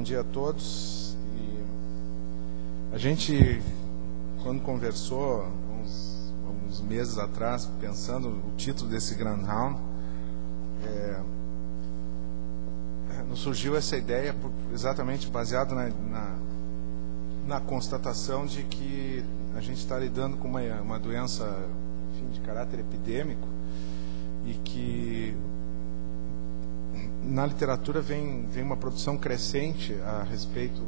Bom dia a todos. A gente, quando conversou uns meses atrás, pensando o título desse Grand Round, nos surgiu essa ideia exatamente baseado na constatação de que a gente está lidando com uma doença, enfim, de caráter epidêmico, e que na literatura vem uma produção crescente a respeito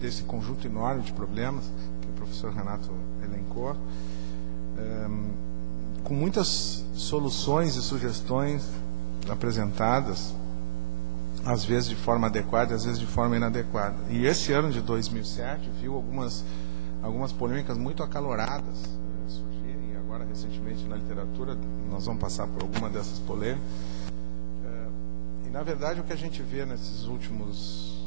desse conjunto enorme de problemas que o professor Renato elencou, com muitas soluções e sugestões apresentadas, às vezes de forma adequada, às vezes de forma inadequada. E esse ano de 2007 viu algumas polêmicas muito acaloradas surgirem, e agora recentemente na literatura nós vamos passar por alguma dessas polêmicas. E na verdade o que a gente vê nesses últimos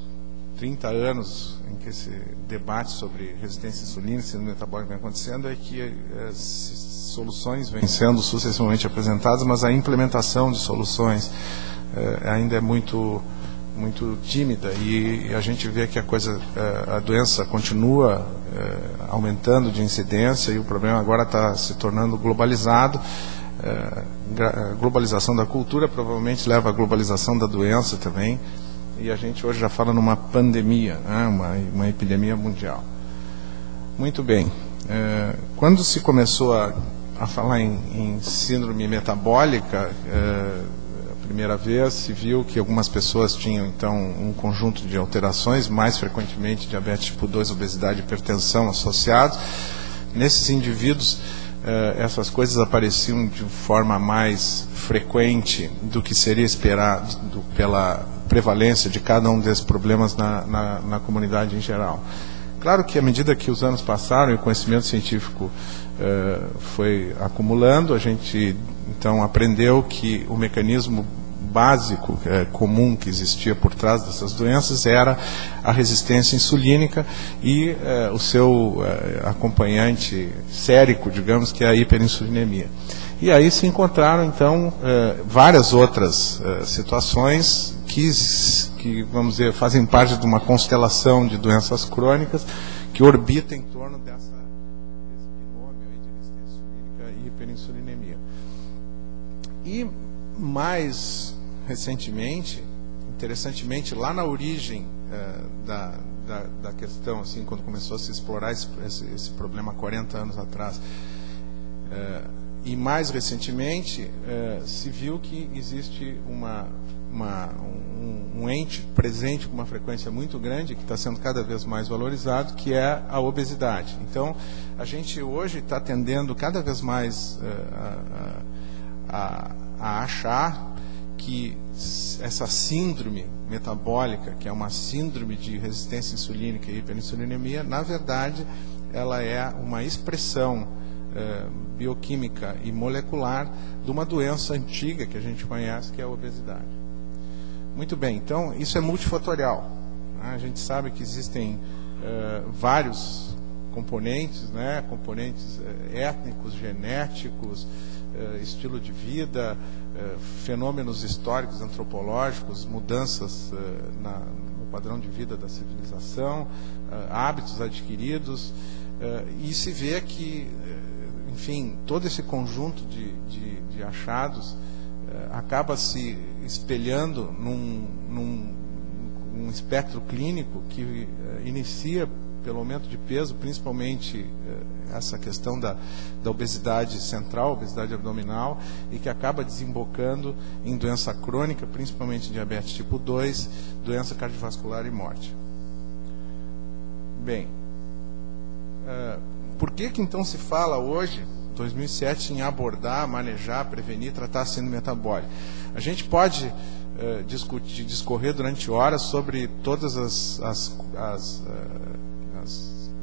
30 anos em que esse debate sobre resistência insulínica e síndrome metabólica vem acontecendo é que soluções vêm sendo sucessivamente apresentadas, mas a implementação de soluções ainda é muito tímida, e a gente vê que a doença continua aumentando de incidência, e o problema agora está se tornando globalizado. A globalização da cultura provavelmente leva à globalização da doença também, e a gente hoje já fala numa pandemia, né, uma epidemia mundial. Muito bem. Quando se começou a falar em síndrome metabólica, a primeira vez se viu que algumas pessoas tinham então um conjunto de alterações, mais frequentemente diabetes tipo 2, obesidade e hipertensão associados. Nesses indivíduos, essas coisas apareciam de forma mais frequente do que seria esperado pela prevalência de cada um desses problemas na comunidade em geral. Claro que à medida que os anos passaram e o conhecimento científico foi acumulando, a gente então aprendeu que o mecanismo básico, comum que existia por trás dessas doenças era a resistência insulínica e o seu acompanhante sérico, digamos, que é a hiperinsulinemia. E aí se encontraram então várias outras situações que, vamos dizer, fazem parte de uma constelação de doenças crônicas que orbita em torno desse binômio aí de resistência insulínica e hiperinsulinemia. E mais recentemente, interessantemente, lá na origem da questão, assim, quando começou a se explorar esse problema há 40 anos atrás, e mais recentemente se viu que existe um ente presente com uma frequência muito grande, que está sendo cada vez mais valorizado, que é a obesidade. Então, a gente hoje está tendendo cada vez mais a achar que essa síndrome metabólica, que é uma síndrome de resistência insulínica e hiperinsulinemia, na verdade, ela é uma expressão bioquímica e molecular de uma doença antiga que a gente conhece, que é a obesidade. Muito bem, então isso é multifatorial. A gente sabe que existem vários componentes, né? Componentes étnicos, genéticos, estilo de vida, fenômenos históricos, antropológicos, mudanças no padrão de vida da civilização, hábitos adquiridos, e se vê que, enfim, todo esse conjunto de achados acaba se espelhando num espectro clínico que inicia pelo aumento de peso, principalmente essa questão da obesidade central, obesidade abdominal, e que acaba desembocando em doença crônica, principalmente diabetes tipo 2, doença cardiovascular e morte. Bem, por que então se fala hoje, 2007, em abordar, manejar, prevenir, tratar a síndrome metabólica? A gente pode discorrer durante horas sobre todas as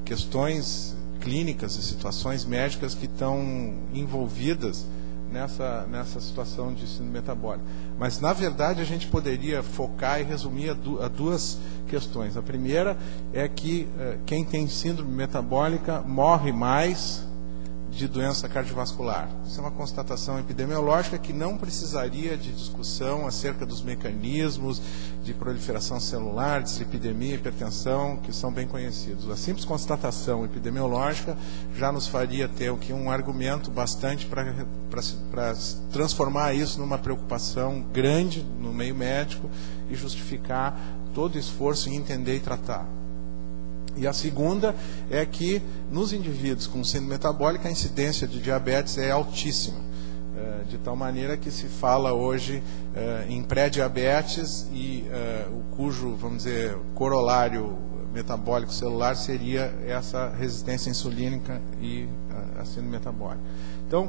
questões clínicas e situações médicas que estão envolvidas nessa situação de síndrome metabólica. Mas, na verdade, a gente poderia focar e resumir a duas questões. A primeira é que quem tem síndrome metabólica morre mais de doença cardiovascular. Isso é uma constatação epidemiológica que não precisaria de discussão acerca dos mecanismos de proliferação celular, dislipidemia, hipertensão, que são bem conhecidos. A simples constatação epidemiológica já nos faria ter aqui um argumento bastante para transformar isso numa preocupação grande no meio médico e justificar todo o esforço em entender e tratar. E a segunda é que, nos indivíduos com síndrome metabólica, a incidência de diabetes é altíssima, de tal maneira que se fala hoje em pré-diabetes e cujo, vamos dizer, corolário metabólico celular seria essa resistência insulínica e a síndrome metabólica. Então,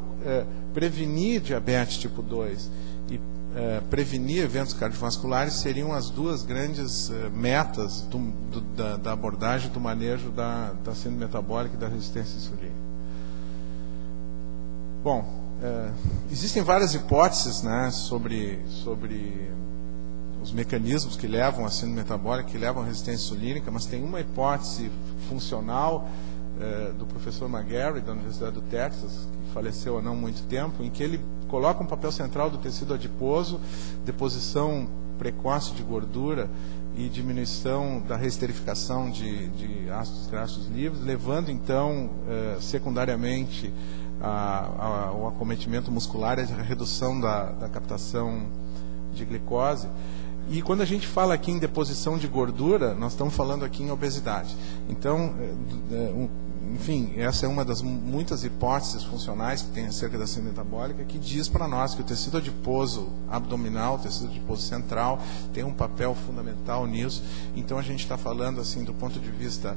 prevenir diabetes tipo 2 e prevenir eventos cardiovasculares seriam as duas grandes metas da abordagem do manejo da síndrome metabólica e da resistência insulínica. Bom, existem várias hipóteses, né, sobre os mecanismos que levam à síndrome metabólica, que levam à resistência insulínica, mas tem uma hipótese funcional do professor McGarry, da Universidade do Texas, que faleceu há não muito tempo, em que ele coloca um papel central do tecido adiposo, deposição precoce de gordura e diminuição da reesterificação de ácidos graxos livres, levando então secundariamente ao acometimento muscular e à redução da captação de glicose. E quando a gente fala aqui em deposição de gordura, nós estamos falando aqui em obesidade. Então, enfim, essa é uma das muitas hipóteses funcionais que tem acerca da síndrome metabólica, que diz para nós que o tecido adiposo abdominal, o tecido adiposo central, tem um papel fundamental nisso. Então, a gente está falando, assim, do ponto de vista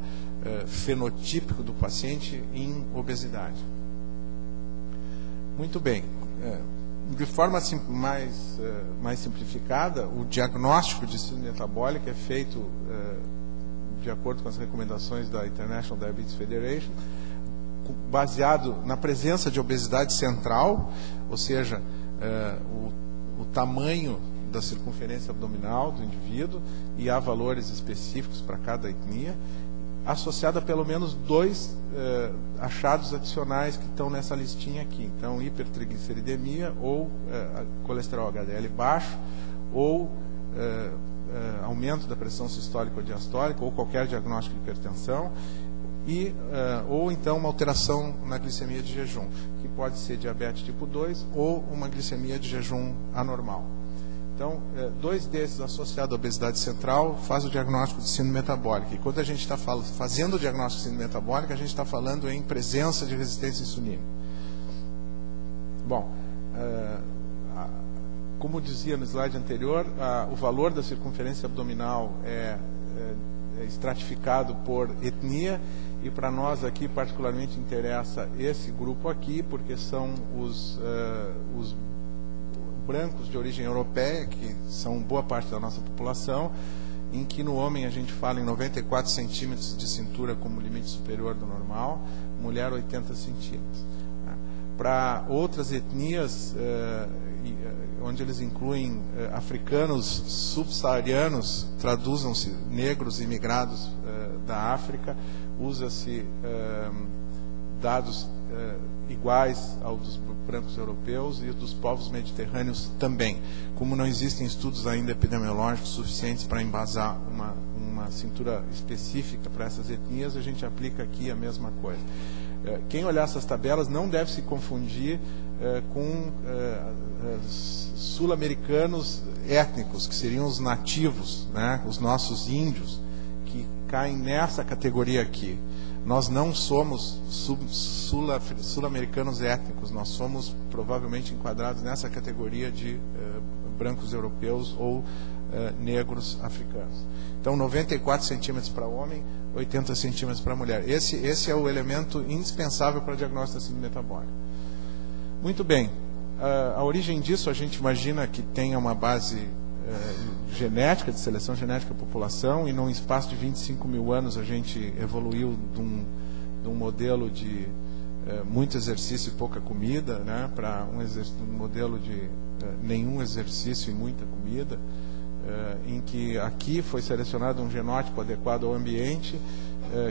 fenotípico do paciente em obesidade. Muito bem. De forma mais simplificada, o diagnóstico de síndrome metabólica é feito de acordo com as recomendações da International Diabetes Federation, baseado na presença de obesidade central, ou seja, o tamanho da circunferência abdominal do indivíduo, e há valores específicos para cada etnia, associado a pelo menos 2 achados adicionais que estão nessa listinha aqui. Então, hipertrigliceridemia ou colesterol HDL baixo, ou aumento da pressão sistólica ou diastólica, ou qualquer diagnóstico de hipertensão, ou então uma alteração na glicemia de jejum, que pode ser diabetes tipo 2 ou uma glicemia de jejum anormal. Então, 2 desses associados à obesidade central faz o diagnóstico de síndrome metabólica. E quando a gente está fazendo o diagnóstico de síndrome metabólica, a gente está falando em presença de resistência insulínica. Bom, como dizia no slide anterior, o valor da circunferência abdominal é estratificado por etnia, e para nós aqui particularmente interessa esse grupo aqui, porque são os brancos de origem europeia, que são boa parte da nossa população, em que no homem a gente fala em 94 centímetros de cintura como limite superior do normal, mulher 80 centímetros. Para outras etnias, onde eles incluem africanos subsaarianos, traduzam-se negros imigrados da África, usa-se dados iguais aos dos brancos europeus e dos povos mediterrâneos também. Como não existem estudos ainda epidemiológicos suficientes para embasar uma cintura específica para essas etnias, a gente aplica aqui a mesma coisa. Quem olhar essas tabelas não deve se confundir com sul-americanos étnicos, que seriam os nativos, né, os nossos índios, que caem nessa categoria aqui. Nós não somos sul-americanos étnicos, nós somos provavelmente enquadrados nessa categoria de brancos europeus ou negros africanos. Então, 94 centímetros para homem, 80 centímetros para mulher. Esse é o elemento indispensável para o diagnóstico da síndrome metabólica. Muito bem. A origem disso, a gente imagina que tenha uma base genética, de seleção genética da população, e num espaço de 25 mil anos a gente evoluiu de um modelo de muito exercício e pouca comida, né, para um modelo de nenhum exercício e muita comida, em que aqui foi selecionado um genótipo adequado ao ambiente,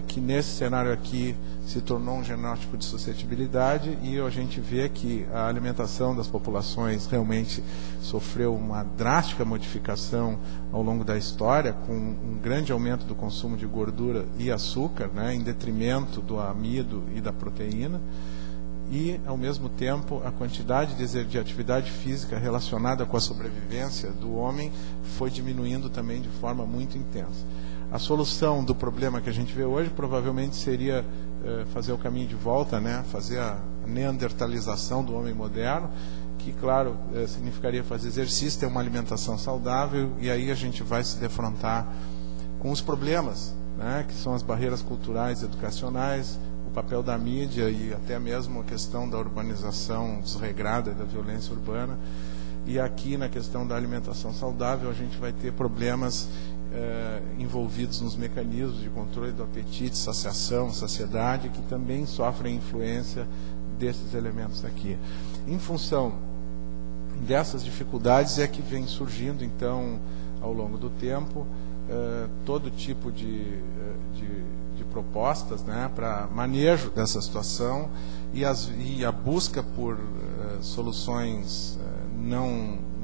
que nesse cenário aqui se tornou um genótipo de suscetibilidade, e a gente vê que a alimentação das populações realmente sofreu uma drástica modificação ao longo da história, com um grande aumento do consumo de gordura e açúcar, né, em detrimento do amido e da proteína, e, ao mesmo tempo, a quantidade de atividade física relacionada com a sobrevivência do homem foi diminuindo também de forma muito intensa. A solução do problema que a gente vê hoje provavelmente seria fazer o caminho de volta, né? Fazer a neandertalização do homem moderno, que, claro, significaria fazer exercício, ter uma alimentação saudável, e aí a gente vai se defrontar com os problemas, né? Que são as barreiras culturais e educacionais, o papel da mídia e até mesmo a questão da urbanização desregrada e da violência urbana. E aqui, na questão da alimentação saudável, a gente vai ter problemas envolvidos nos mecanismos de controle do apetite, saciação, saciedade, que também sofrem influência desses elementos aqui. Em função dessas dificuldades é que vem surgindo, então, ao longo do tempo, todo tipo de propostas, né, para manejo dessa situação, e a busca por soluções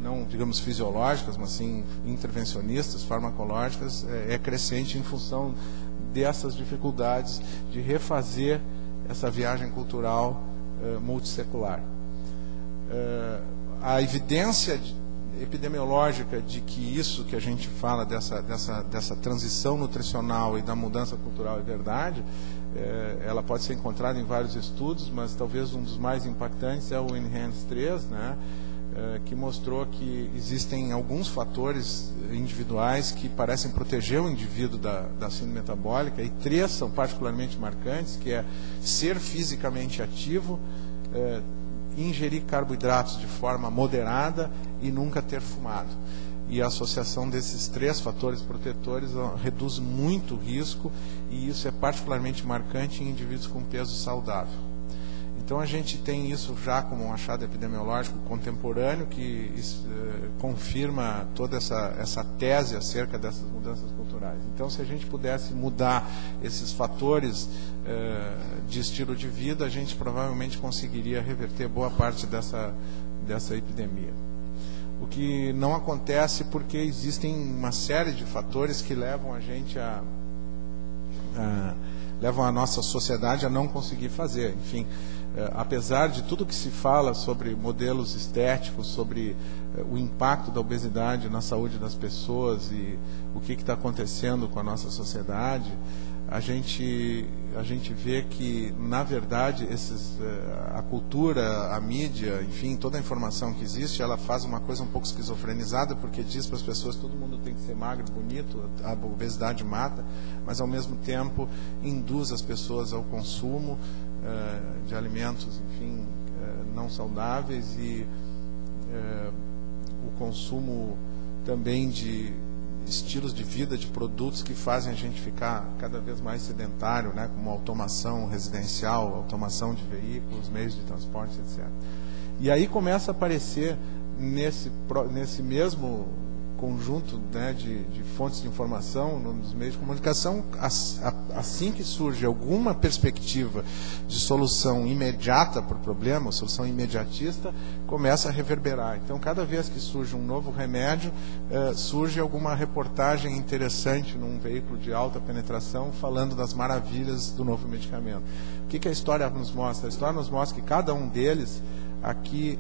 não, digamos, fisiológicas, mas sim intervencionistas, farmacológicas, é crescente em função dessas dificuldades de refazer essa viagem cultural multissecular. A evidência epidemiológica de que isso que a gente fala dessa transição nutricional e da mudança cultural é verdade, ela pode ser encontrada em vários estudos, mas talvez um dos mais impactantes é o Enhance 3, né, que mostrou que existem alguns fatores individuais que parecem proteger o indivíduo da síndrome metabólica, e 3 são particularmente marcantes, que é ser fisicamente ativo, ingerir carboidratos de forma moderada e nunca ter fumado. E a associação desses 3 fatores protetores reduz muito o risco, e isso é particularmente marcante em indivíduos com peso saudável. Então a gente tem isso já como um achado epidemiológico contemporâneo que confirma toda essa tese acerca dessas mudanças culturais. Então, se a gente pudesse mudar esses fatores de estilo de vida, a gente provavelmente conseguiria reverter boa parte dessa epidemia. O que não acontece porque existem uma série de fatores que levam a gente levam a nossa sociedade a não conseguir fazer. Enfim, apesar de tudo que se fala sobre modelos estéticos, sobre o impacto da obesidade na saúde das pessoas e o que está acontecendo com a nossa sociedade, a gente vê que, na verdade, a cultura, a mídia, enfim, toda a informação que existe, ela faz uma coisa um pouco esquizofrenizada, porque diz para as pessoas que todo mundo tem que ser magro, bonito, a obesidade mata, mas, ao mesmo tempo, induz as pessoas ao consumo de alimentos, enfim, não saudáveis, e o consumo também de estilos de vida, de produtos que fazem a gente ficar cada vez mais sedentário, né, como automação residencial, automação de veículos, meios de transporte, etc. E aí começa a aparecer nesse mesmo conjunto, né, de fontes de informação nos meios de comunicação, assim que surge alguma perspectiva de solução imediata para o problema, solução imediatista, começa a reverberar. Então, cada vez que surge um novo remédio, surge alguma reportagem interessante num veículo de alta penetração falando das maravilhas do novo medicamento. O que a história nos mostra? A história nos mostra que cada um deles, aqui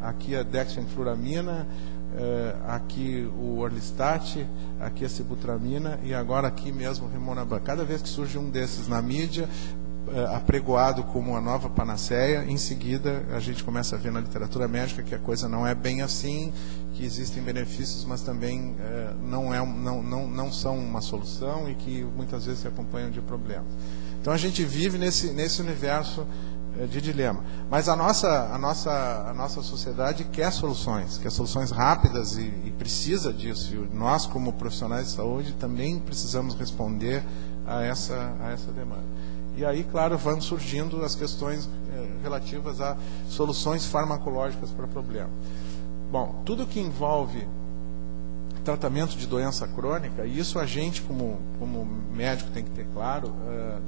a dextroamphetamina, aqui o orlistat, aqui a sibutramina, e agora aqui mesmo o rimonabant. Cada vez que surge um desses na mídia, apregoado como uma nova panaceia, em seguida a gente começa a ver na literatura médica que a coisa não é bem assim, que existem benefícios, mas também não são uma solução, e que muitas vezes se acompanham de problemas. Então a gente vive nesse universo de dilema. Mas a nossa sociedade quer soluções rápidas, e precisa disso. E nós, como profissionais de saúde, também precisamos responder a essa demanda. E aí, claro, vão surgindo as questões relativas a soluções farmacológicas para o problema. Bom, tudo que envolve tratamento de doença crônica, e isso a gente, como médico, tem que ter claro,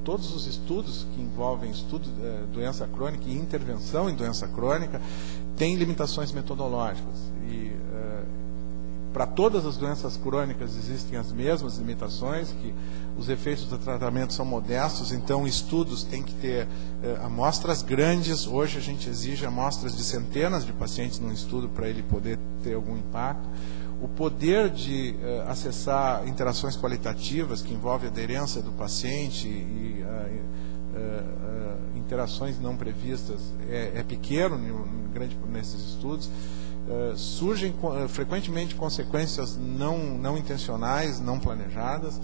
todos os estudos que envolvem doença crônica e intervenção em doença crônica têm limitações metodológicas. E para todas as doenças crônicas existem as mesmas limitações, que os efeitos do tratamento são modestos, então estudos têm que ter amostras grandes. Hoje a gente exige amostras de centenas de pacientes num estudo para ele poder ter algum impacto. O poder de acessar interações qualitativas, que envolve a aderência do paciente e interações não previstas, é pequeno nesses estudos. Surgem frequentemente consequências não intencionais, não planejadas.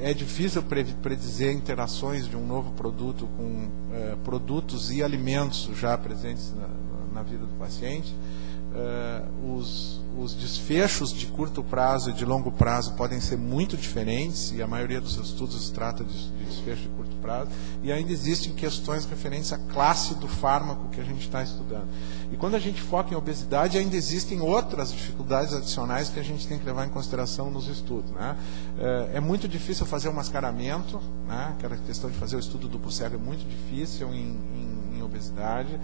É difícil predizer interações de um novo produto com produtos e alimentos já presentes na vida do paciente. Os desfechos de curto prazo e de longo prazo podem ser muito diferentes, e a maioria dos estudos trata de desfecho de curto prazo, e ainda existem questões referentes à classe do fármaco que a gente está estudando. E quando a gente foca em obesidade, ainda existem outras dificuldades adicionais que a gente tem que levar em consideração nos estudos, né? É muito difícil fazer o mascaramento, né? Aquela questão de fazer o estudo duplo cego é muito difícil em obesidade,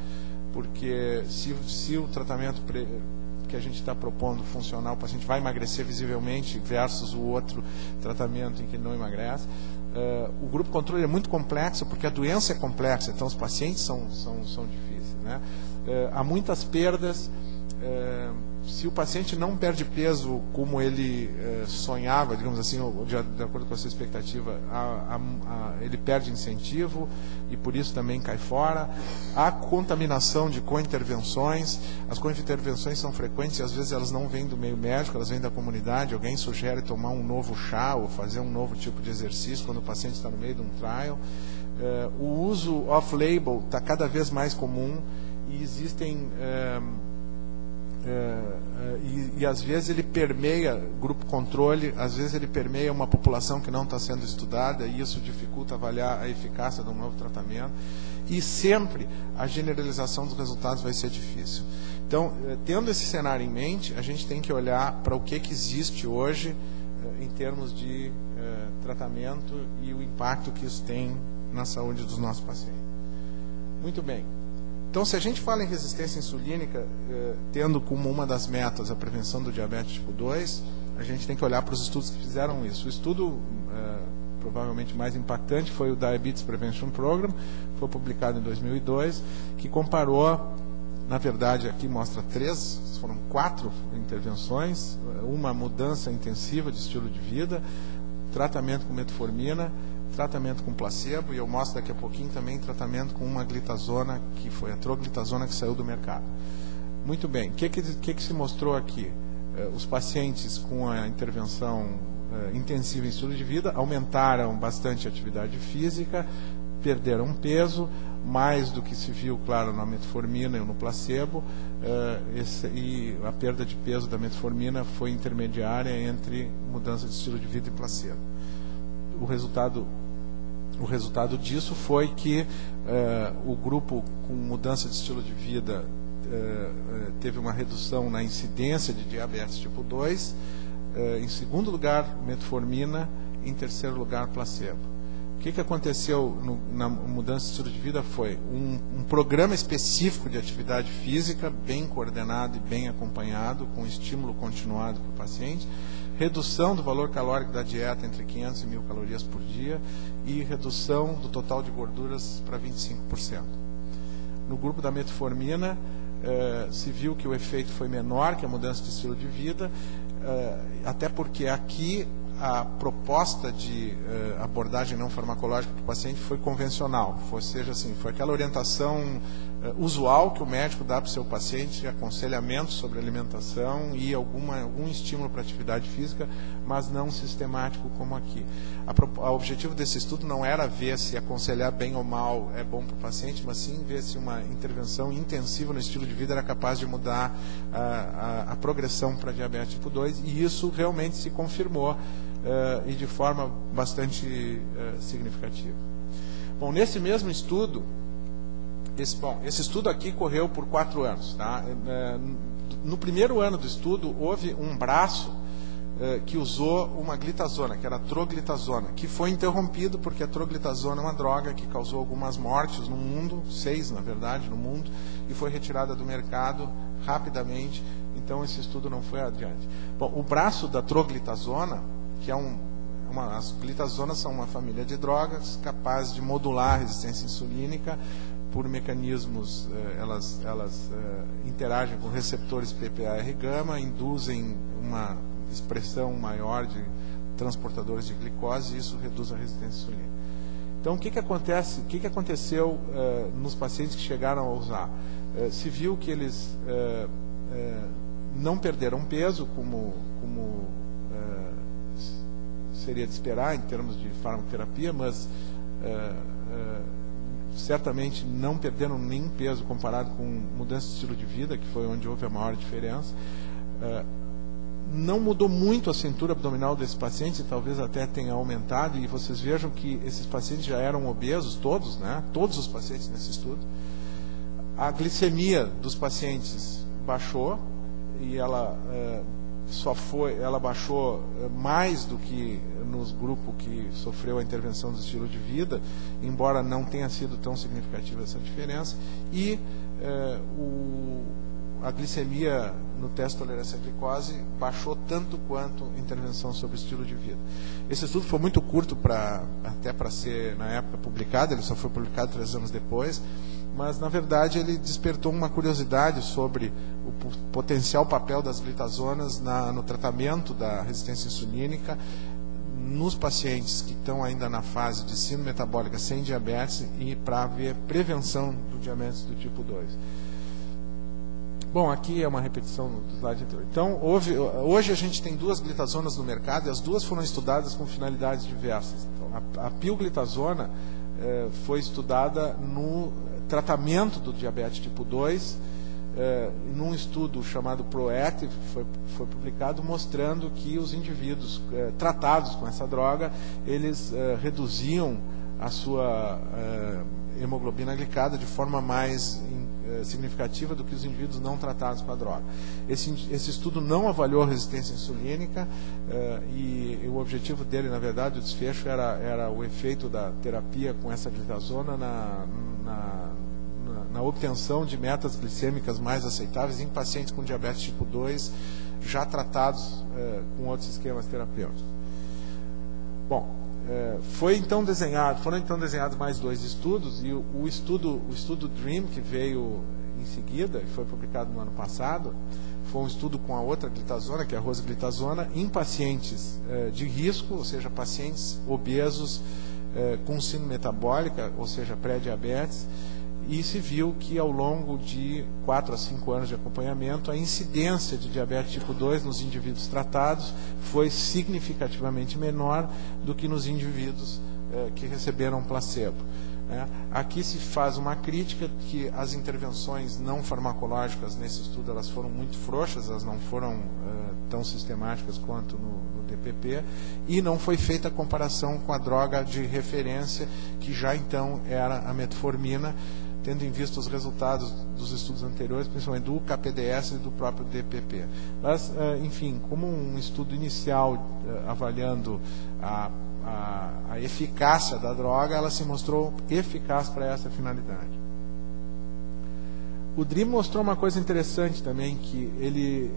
porque se o tratamento que a gente está propondo funcionar, o paciente vai emagrecer visivelmente versus o outro tratamento em que ele não emagrece. O grupo controle é muito complexo, porque a doença é complexa, então os pacientes são difíceis, né? Há muitas perdas. Se o paciente não perde peso como ele sonhava, digamos assim, de acordo com a sua expectativa, ele perde incentivo e por isso também cai fora. Há contaminação de co-intervenções. As co-intervenções são frequentes e às vezes elas não vêm do meio médico, elas vêm da comunidade. Alguém sugere tomar um novo chá ou fazer um novo tipo de exercício quando o paciente está no meio de um trial. O uso off-label está cada vez mais comum e existem... E às vezes ele permeia grupo controle, às vezes ele permeia uma população que não está sendo estudada, e isso dificulta avaliar a eficácia de um novo tratamento, e sempre a generalização dos resultados vai ser difícil. Então, tendo esse cenário em mente, a gente tem que olhar para o que existe hoje em termos de tratamento e o impacto que isso tem na saúde dos nossos pacientes. Muito bem. Então, se a gente fala em resistência insulínica, tendo como uma das metas a prevenção do diabetes tipo 2, a gente tem que olhar para os estudos que fizeram isso. O estudo provavelmente mais impactante foi o Diabetes Prevention Program, foi publicado em 2002, que comparou, na verdade, aqui mostra foram 4 intervenções: uma mudança intensiva de estilo de vida, tratamento com metformina, tratamento com placebo, e eu mostro daqui a pouquinho também tratamento com uma glitazona, que foi a troglitazona, que saiu do mercado. Muito bem, o que se mostrou aqui? Os pacientes com a intervenção intensiva em estilo de vida aumentaram bastante a atividade física, perderam peso, mais do que se viu, claro, na metformina e no placebo, e a perda de peso da metformina foi intermediária entre mudança de estilo de vida e placebo. O resultado disso foi que o grupo com mudança de estilo de vida teve uma redução na incidência de diabetes tipo 2, em segundo lugar metformina, em terceiro lugar placebo. O que aconteceu na mudança de estilo de vida foi um programa específico de atividade física, bem coordenado e bem acompanhado, com estímulo continuado para o paciente, redução do valor calórico da dieta entre 500 e 1.000 calorias por dia e redução do total de gorduras para 25%. No grupo da metformina, se viu que o efeito foi menor que a mudança de estilo de vida, até porque aqui a proposta de abordagem não farmacológica para o paciente foi convencional, ou seja, assim, foi aquela orientação usual que o médico dá para o seu paciente, aconselhamento sobre alimentação e algum estímulo para atividade física, mas não sistemático como aqui. O objetivo desse estudo não era ver se aconselhar bem ou mal é bom para o paciente, mas sim ver se uma intervenção intensiva no estilo de vida era capaz de mudar a progressão para diabetes tipo 2, e isso realmente se confirmou e de forma bastante significativa. Bom, nesse mesmo estudo, esse estudo aqui correu por 4 anos. Tá? No primeiro ano do estudo, houve um braço que usou uma glitazona, que era a troglitazona, que foi interrompido porque a troglitazona é uma droga que causou algumas mortes no mundo, 6 na verdade no mundo, e foi retirada do mercado rapidamente, então esse estudo não foi adiante. Bom, o braço da troglitazona, que é as glitazonas são uma família de drogas capazes de modular a resistência insulínica por mecanismos, elas interagem com receptores PPAR-gama, induzem uma expressão maior de transportadores de glicose, e isso reduz a resistência insulínica. Então, o que aconteceu nos pacientes que chegaram a usar? Se viu que eles não perderam peso, como seria de esperar em termos de farmacoterapia, mas certamente não perderam nem peso comparado com mudança de estilo de vida, que foi onde houve a maior diferença. Não mudou muito a cintura abdominal desses pacientes, e talvez até tenha aumentado, e vocês vejam que esses pacientes já eram obesos, todos, né? Todos os pacientes nesse estudo. A glicemia dos pacientes baixou, e ela baixou mais do que nos grupos que sofreu a intervenção do estilo de vida, embora não tenha sido tão significativa essa diferença, e a glicemia no teste de tolerância à glicose baixou tanto quanto a intervenção sobre o estilo de vida. Esse estudo foi muito curto até para ser, na época, publicado, ele só foi publicado 3 anos depois, mas, na verdade, ele despertou uma curiosidade sobre o potencial papel das glitazonas no tratamento da resistência insulínica nos pacientes que estão ainda na fase de síndrome metabólica sem diabetes e para ver prevenção do diabetes do tipo 2. Bom, aqui é uma repetição do slide anterior. Então, hoje a gente tem 2 glitazonas no mercado, e as 2 foram estudadas com finalidades diversas. Então, a pioglitazona foi estudada no tratamento do diabetes tipo 2, num estudo chamado ProActive, foi publicado, mostrando que os indivíduos tratados com essa droga, eles reduziam a sua hemoglobina glicada de forma mais significativa do que os indivíduos não tratados com a droga. Esse estudo não avaliou a resistência insulínica, e o objetivo dele, na verdade, o desfecho era o efeito da terapia com essa glitazona na obtenção de metas glicêmicas mais aceitáveis em pacientes com diabetes tipo 2 já tratados com outros esquemas terapêuticos. Bom, foram então desenhados mais 2 estudos, e o estudo DREAM, que veio em seguida, que foi publicado no ano passado, foi um estudo com a outra glitazona, que é a rosiglitazona, em pacientes de risco, ou seja, pacientes obesos com síndrome metabólica, ou seja, pré-diabetes, e se viu que ao longo de 4 a 5 anos de acompanhamento, a incidência de diabetes tipo 2 nos indivíduos tratados foi significativamente menor do que nos indivíduos que receberam placebo. Aqui se faz uma crítica que as intervenções não farmacológicas nesse estudo elas foram muito frouxas, elas não foram tão sistemáticas quanto no DPP, e não foi feita a comparação com a droga de referência, que já então era a metformina, tendo em vista os resultados dos estudos anteriores, principalmente do KPDS e do próprio DPP. Mas, enfim, como um estudo inicial avaliando a eficácia da droga, ela se mostrou eficaz para essa finalidade. O DREAM mostrou uma coisa interessante também, que ele,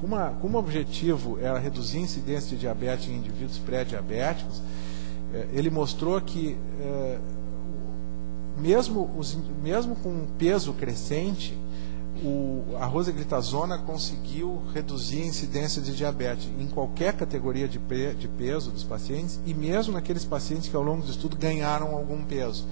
como o objetivo era reduzir a incidência de diabetes em indivíduos pré-diabéticos, ele mostrou que mesmo com um peso crescente, a rosiglitazona conseguiu reduzir a incidência de diabetes em qualquer categoria de peso dos pacientes, e mesmo naqueles pacientes que ao longo do estudo ganharam algum peso.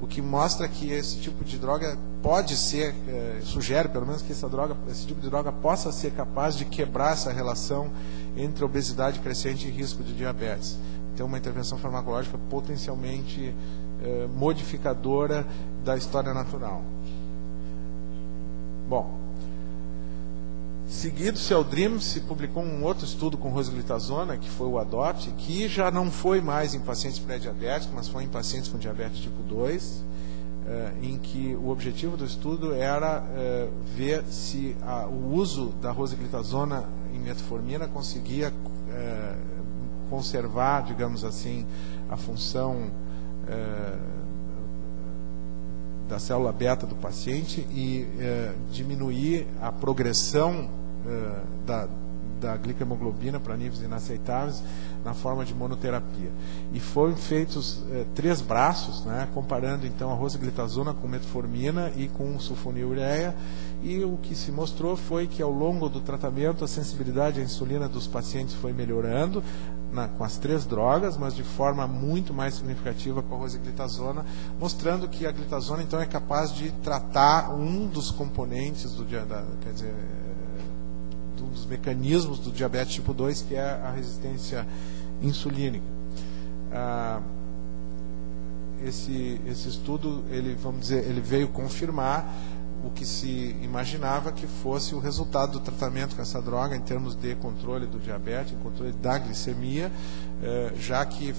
O que mostra que esse tipo de droga pode ser, sugere pelo menos que esse tipo de droga possa ser capaz de quebrar essa relação entre obesidade crescente e risco de diabetes. Então, uma intervenção farmacológica potencialmente modificadora da história natural. Bom, seguido-se ao DREAM, se publicou um outro estudo com rosiglitazona, que foi o ADOPT, que já não foi mais em pacientes pré-diabéticos, mas foi em pacientes com diabetes tipo 2, em que o objetivo do estudo era ver se o uso da rosiglitazona em metformina conseguia conservar, digamos assim, a função da célula beta do paciente e diminuir a progressão da glicohemoglobina para níveis inaceitáveis na forma de monoterapia. E foram feitos 3 braços, né, comparando então a rosiglitazona com metformina e com sulfonilureia, e o que se mostrou foi que ao longo do tratamento a sensibilidade à insulina dos pacientes foi melhorando com as 3 drogas, mas de forma muito mais significativa com a rosiglitazona, mostrando que a glitazona então é capaz de tratar um dos componentes quer dizer, um dos mecanismos do diabetes tipo 2, que é a resistência insulínica. Esse estudo, vamos dizer, ele veio confirmar o que se imaginava que fosse o resultado do tratamento com essa droga em termos de controle do diabetes, controle da glicemia, já que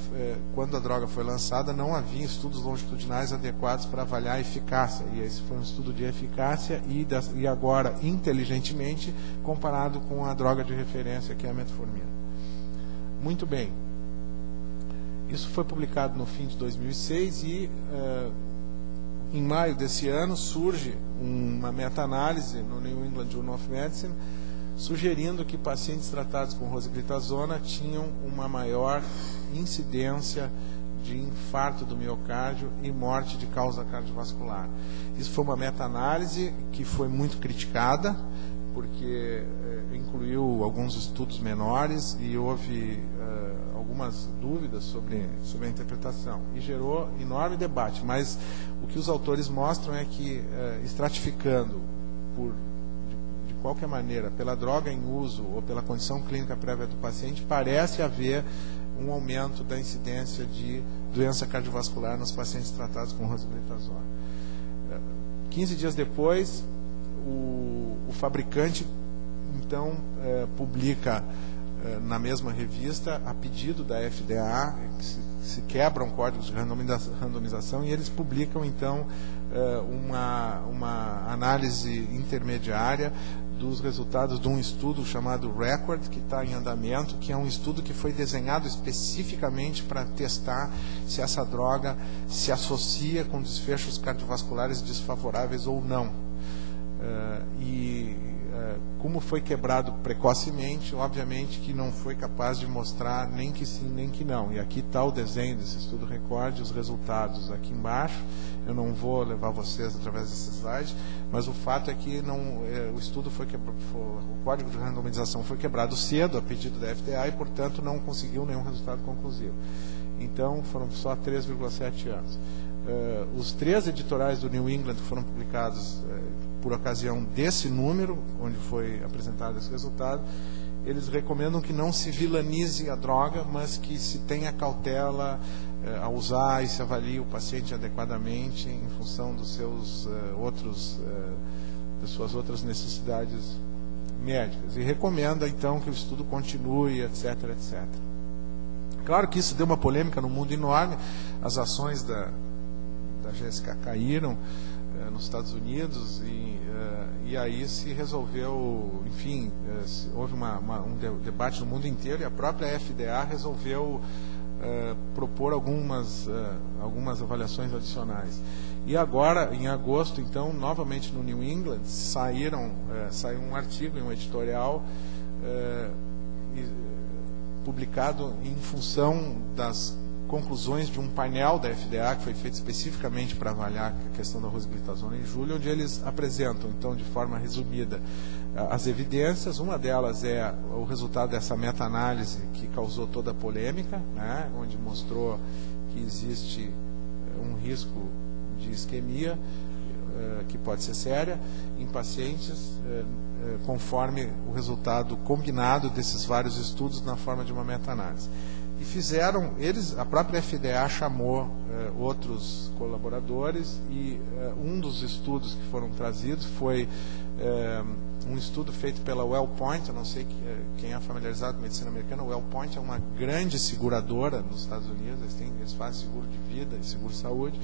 quando a droga foi lançada não havia estudos longitudinais adequados para avaliar a eficácia, e esse foi um estudo de eficácia e agora, inteligentemente, comparado com a droga de referência, que é a metformina. Muito bem. Isso foi publicado no fim de 2006 e em maio desse ano surge uma meta-análise no New England Journal of Medicine sugerindo que pacientes tratados com rosiglitazona tinham uma maior incidência de infarto do miocárdio e morte de causa cardiovascular. Isso foi uma meta-análise que foi muito criticada, porque incluiu alguns estudos menores e houve algumas dúvidas sobre a interpretação, e gerou enorme debate, mas o que os autores mostram é que, estratificando de qualquer maneira, pela droga em uso ou pela condição clínica prévia do paciente, parece haver um aumento da incidência de doença cardiovascular nos pacientes tratados com rosiglitazona. 15 dias depois, o fabricante, então, publica na mesma revista, a pedido da FDA, se quebram códigos de randomização, e eles publicam, então, uma análise intermediária dos resultados de um estudo chamado RECORD, que está em andamento, que é um estudo que foi desenhado especificamente para testar se essa droga se associa com desfechos cardiovasculares desfavoráveis ou não. Como foi quebrado precocemente, obviamente que não foi capaz de mostrar nem que sim, nem que não. E aqui está o desenho desse estudo RECORD, os resultados aqui embaixo. Eu não vou levar vocês através desse slide, mas o fato é que o estudo o código de randomização foi quebrado cedo, a pedido da FDA, e, portanto, não conseguiu nenhum resultado conclusivo. Então, foram só 3,7 anos. Os 3 editoriais do New England foram publicados por ocasião desse número, onde foi apresentado esse resultado. Eles recomendam que não se vilanize a droga, mas que se tenha cautela ao usar e se avalie o paciente adequadamente em função dos seus das suas outras necessidades médicas. E recomenda, então, que o estudo continue, etc., etc. Claro que isso deu uma polêmica no mundo enorme. As ações da GSK caíram nos Estados Unidos, e aí se resolveu, enfim, houve um debate no mundo inteiro, e a própria FDA resolveu propor algumas avaliações adicionais. E agora, em agosto, então, novamente no New England, saiu um artigo, um editorial publicado em função das conclusões de um painel da FDA que foi feito especificamente para avaliar a questão da rosiglitazona em julho, onde eles apresentam, então, de forma resumida, as evidências. Uma delas é o resultado dessa meta-análise que causou toda a polêmica, né, onde mostrou que existe um risco de isquemia que pode ser séria em pacientes, conforme o resultado combinado desses vários estudos na forma de uma meta-análise. E fizeram, a própria FDA chamou outros colaboradores, e um dos estudos que foram trazidos foi um estudo feito pela WellPoint. Eu não sei quem é familiarizado com medicina americana. A WellPoint é uma grande seguradora nos Estados Unidos, eles fazem seguro de vida e seguro de saúde,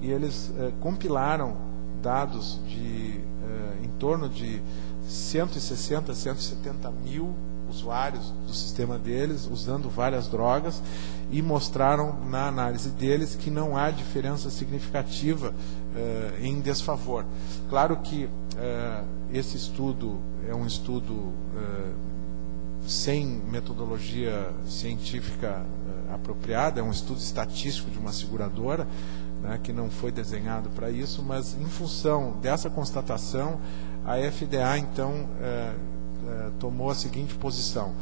e eles compilaram dados de em torno de 160, 170 mil usuários do sistema deles, usando várias drogas, e mostraram na análise deles que não há diferença significativa em desfavor. Claro que esse estudo é um estudo sem metodologia científica apropriada, é um estudo estatístico de uma seguradora, né, que não foi desenhado para isso, mas em função dessa constatação, a FDA então tomou a seguinte posição: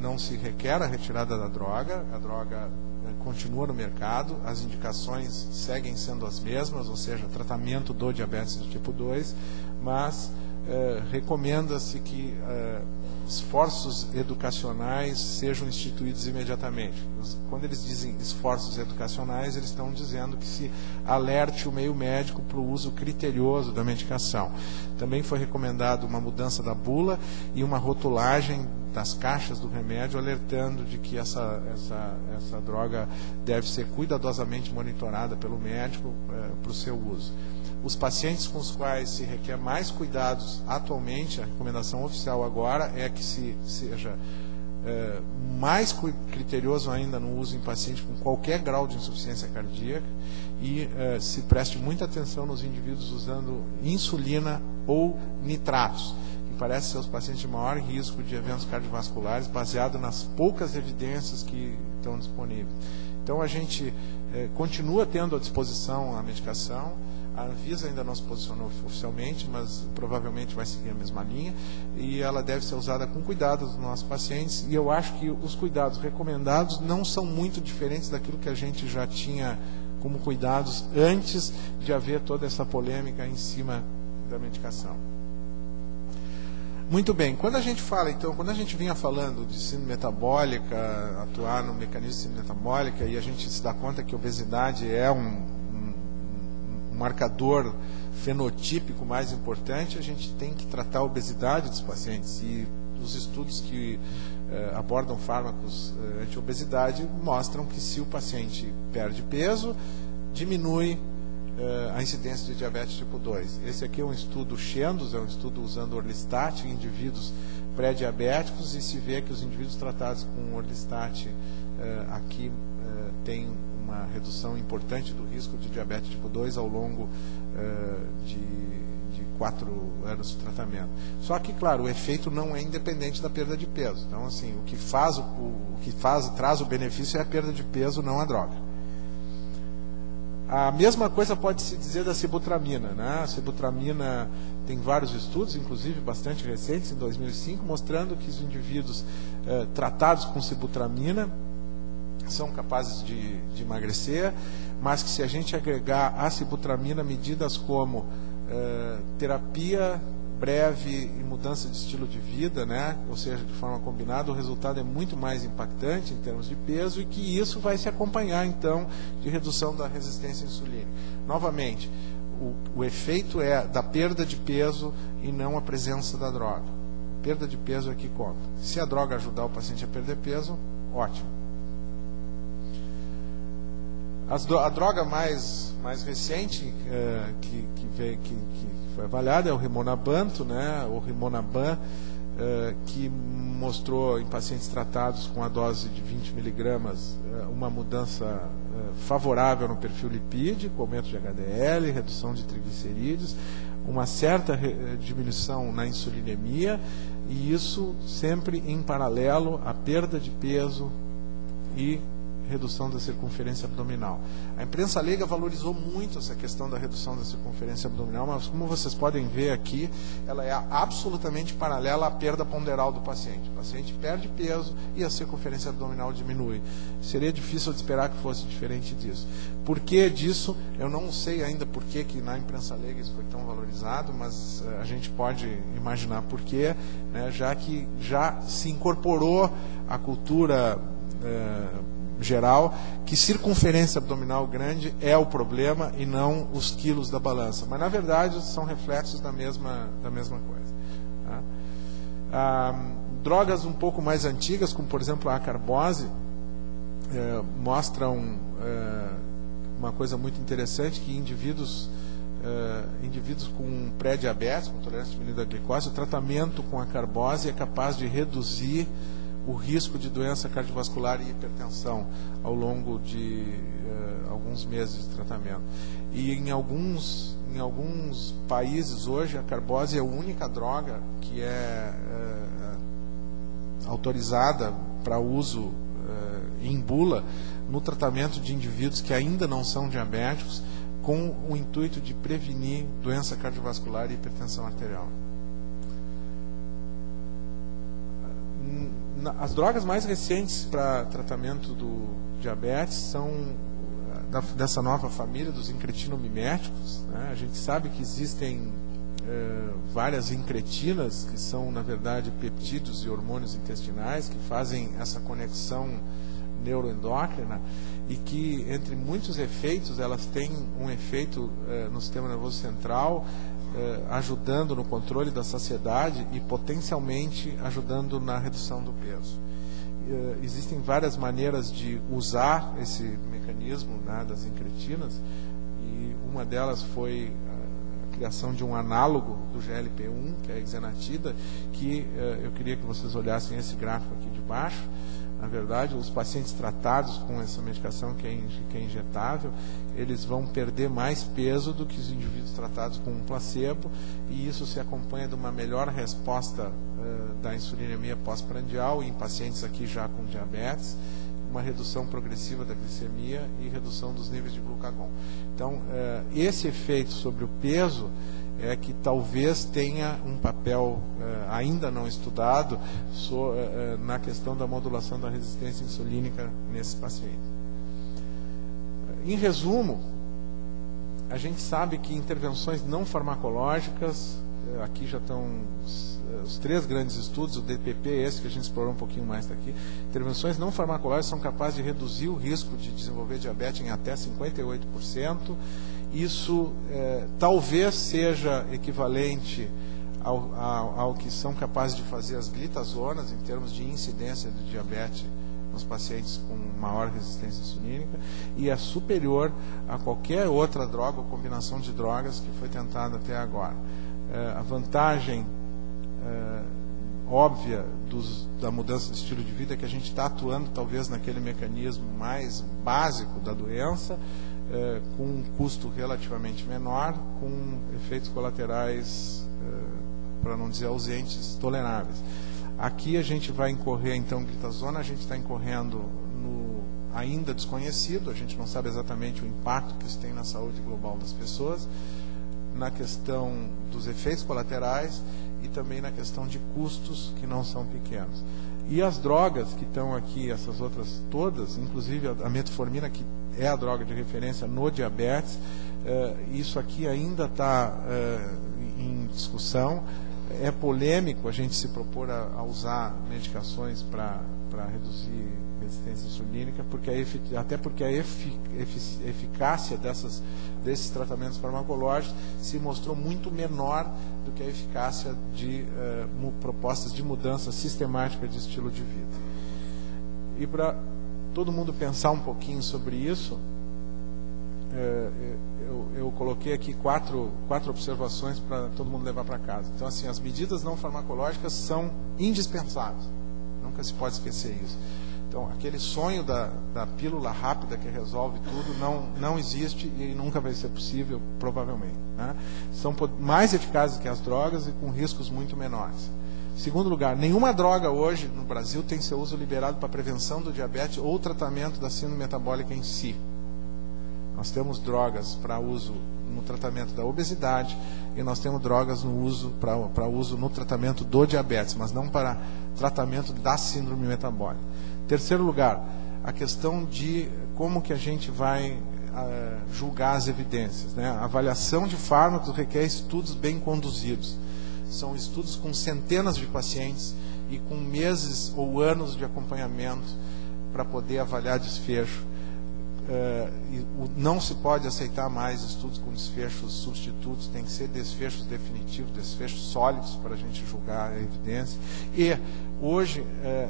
não se requer a retirada da droga, a droga continua no mercado, as indicações seguem sendo as mesmas, ou seja, tratamento do diabetes do tipo 2, mas recomenda-se que esforços educacionais sejam instituídos imediatamente. Quando eles dizem esforços educacionais, eles estão dizendo que se alerte o meio médico para o uso criterioso da medicação. Também foi recomendado uma mudança da bula e uma rotulagem das caixas do remédio, alertando de que essa droga deve ser cuidadosamente monitorada pelo médico para o seu uso. Os pacientes com os quais se requer mais cuidados atualmente, a recomendação oficial agora é que se seja mais criterioso ainda no uso em paciente com qualquer grau de insuficiência cardíaca e se preste muita atenção nos indivíduos usando insulina ou nitratos, que parecem ser os pacientes de maior risco de eventos cardiovasculares, baseado nas poucas evidências que estão disponíveis. Então a gente continua tendo à disposição a medicação. A Anvisa ainda não se posicionou oficialmente, mas provavelmente vai seguir a mesma linha, e ela deve ser usada com cuidado dos nossos pacientes, e eu acho que os cuidados recomendados não são muito diferentes daquilo que a gente já tinha como cuidados antes de haver toda essa polêmica em cima da medicação. Muito bem, quando a gente fala, então, quando a gente vinha falando de síndrome metabólica, atuar no mecanismo de síndrome metabólica, e a gente se dá conta que a obesidade é um marcador fenotípico mais importante, a gente tem que tratar a obesidade dos pacientes, e os estudos que abordam fármacos anti-obesidade mostram que se o paciente perde peso, diminui a incidência de diabetes tipo 2. Esse aqui é um estudo Shendos, é um estudo usando orlistat em indivíduos pré-diabéticos, e se vê que os indivíduos tratados com orlistat aqui têm uma redução importante do risco de diabetes tipo 2 ao longo de 4 anos de tratamento. Só que, claro, o efeito não é independente da perda de peso. Então, assim, o que traz o benefício é a perda de peso, não a droga. A mesma coisa pode se dizer da sibutramina, né? A sibutramina tem vários estudos, inclusive bastante recentes, em 2005, mostrando que os indivíduos tratados com sibutramina são capazes de emagrecer, mas que se a gente agregar à sibutramina medidas como terapia breve e mudança de estilo de vida, né? Ou seja, de forma combinada, o resultado é muito mais impactante em termos de peso, e que isso vai se acompanhar, então, de redução da resistência insulínica. Novamente, o efeito é da perda de peso e não a presença da droga. A perda de peso é que conta. Se a droga ajudar o paciente a perder peso, ótimo. A droga mais recente que foi avaliada é o Rimonabanto, né? O Rimonaban, que mostrou em pacientes tratados com a dose de 20 miligramas uma mudança favorável no perfil lipídico, aumento de HDL, redução de triglicerídeos, uma certa diminuição na insulinemia, e isso sempre em paralelo à perda de peso e redução da circunferência abdominal. A imprensa leiga valorizou muito essa questão da redução da circunferência abdominal, mas como vocês podem ver aqui, ela é absolutamente paralela à perda ponderal do paciente. O paciente perde peso e a circunferência abdominal diminui. Seria difícil de esperar que fosse diferente disso. Por que disso? Eu não sei ainda por que na imprensa leiga isso foi tão valorizado, mas a gente pode imaginar por quê, né, já que já se incorporou a cultura geral que circunferência abdominal grande é o problema e não os quilos da balança, mas na verdade são reflexos da mesma coisa, tá? Drogas um pouco mais antigas, como por exemplo a acarbose, mostram uma coisa muito interessante, que indivíduos indivíduos com pré-diabetes, com tolerância diminuída à glicose, o tratamento com a carbose é capaz de reduzir o risco de doença cardiovascular e hipertensão ao longo de alguns meses de tratamento. E em alguns países hoje a carbose é a única droga que é autorizada para uso em bula no tratamento de indivíduos que ainda não são diabéticos, com o intuito de prevenir doença cardiovascular e hipertensão arterial. As drogas mais recentes para tratamento do diabetes são dessa nova família dos incretinomiméticos, né? A gente sabe que existem várias incretinas, que são, na verdade, peptídeos e hormônios intestinais, que fazem essa conexão neuroendócrina, e que, entre muitos efeitos, elas têm um efeito no sistema nervoso central, ajudando no controle da saciedade e potencialmente ajudando na redução do peso. Existem várias maneiras de usar esse mecanismo, né, das incretinas, e uma delas foi a criação de um análogo do GLP-1, que é a exenatida, que eu queria que vocês olhassem esse gráfico aqui de baixo. Na verdade, os pacientes tratados com essa medicação que é injetável, eles vão perder mais peso do que os indivíduos tratados com um placebo, e isso se acompanha de uma melhor resposta da insulinemia pós-prandial em pacientes aqui já com diabetes, uma redução progressiva da glicemia e redução dos níveis de glucagon. Então, esse efeito sobre o peso é que talvez tenha um papel ainda não estudado na questão da modulação da resistência insulínica nesses pacientes. Em resumo, a gente sabe que intervenções não farmacológicas, aqui já estão os 3 grandes estudos, o DPP, esse que a gente explorou um pouquinho mais daqui, intervenções não farmacológicas são capazes de reduzir o risco de desenvolver diabetes em até 58%. Isso talvez seja equivalente ao que são capazes de fazer as glitazonas em termos de incidência de diabetes nos pacientes com maior resistência insulínica, e é superior a qualquer outra droga ou combinação de drogas que foi tentada até agora. A vantagem óbvia da mudança de estilo de vida é que a gente está atuando talvez naquele mecanismo mais básico da doença, com um custo relativamente menor, com efeitos colaterais, para não dizer ausentes, toleráveis. Aqui a gente vai incorrer, então, glitazona, a gente está incorrendo no ainda desconhecido, a gente não sabe exatamente o impacto que isso tem na saúde global das pessoas, na questão dos efeitos colaterais e também na questão de custos que não são pequenos. E as drogas que estão aqui, essas outras todas, inclusive a metformina, que é a droga de referência no diabetes, isso aqui ainda está em discussão. É polêmico a gente se propor a usar medicações para reduzir resistência insulínica, até porque a eficácia desses tratamentos farmacológicos se mostrou muito menor do que a eficácia de propostas de mudança sistemática de estilo de vida. E para todo mundo pensar um pouquinho sobre isso, eu coloquei aqui quatro observações para todo mundo levar para casa. Então, assim, as medidas não farmacológicas são indispensáveis. Nunca se pode esquecer isso. Então, aquele sonho da pílula rápida que resolve tudo não existe e nunca vai ser possível, provavelmente, né? São mais eficazes que as drogas e com riscos muito menores. Segundo lugar, nenhuma droga hoje no Brasil tem seu uso liberado para prevenção do diabetes ou tratamento da síndrome metabólica em si. Nós temos drogas para uso no tratamento da obesidade e nós temos drogas para uso no tratamento do diabetes, mas não para tratamento da síndrome metabólica. Terceiro lugar, a questão de como que a gente vai julgar as evidências, né? A avaliação de fármacos requer estudos bem conduzidos. São estudos com centenas de pacientes e com meses ou anos de acompanhamento para poder avaliar desfecho. não se pode aceitar mais estudos com desfechos substitutos, tem que ser desfechos definitivos, desfechos sólidos para a gente julgar a evidência. E hoje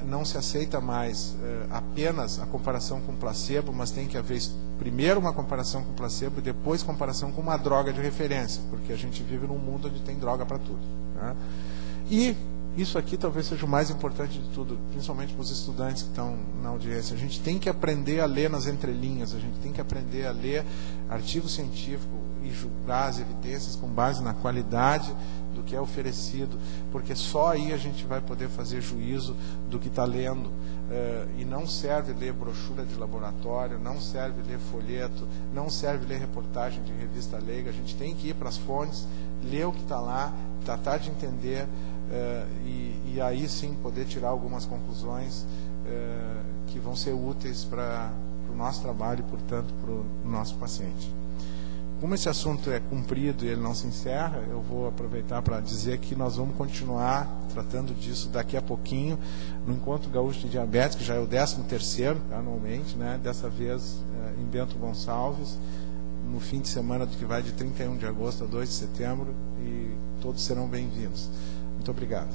não se aceita mais apenas a comparação com placebo, mas tem que haver primeiro uma comparação com placebo e depois comparação com uma droga de referência, porque a gente vive num mundo onde tem droga para tudo, né? E isso aqui talvez seja o mais importante de tudo, principalmente para os estudantes que estão na audiência. A gente tem que aprender a ler nas entrelinhas, a gente tem que aprender a ler artigo científico e julgar as evidências com base na qualidade do que é oferecido, porque só aí a gente vai poder fazer juízo do que está lendo. E não serve ler brochura de laboratório, não serve ler folheto, não serve ler reportagem de revista leiga. A gente tem que ir para as fontes, ler o que está lá, tratar de entender, e aí sim poder tirar algumas conclusões que vão ser úteis para o nosso trabalho e, portanto, para o nosso paciente. Como esse assunto é comprido e ele não se encerra, eu vou aproveitar para dizer que nós vamos continuar tratando disso daqui a pouquinho no Encontro Gaúcho de Diabetes, que já é o 13º anualmente, né? Dessa vez em Bento Gonçalves, no fim de semana do que vai de 31 de agosto a 2 de setembro, e todos serão bem-vindos. Muito obrigado.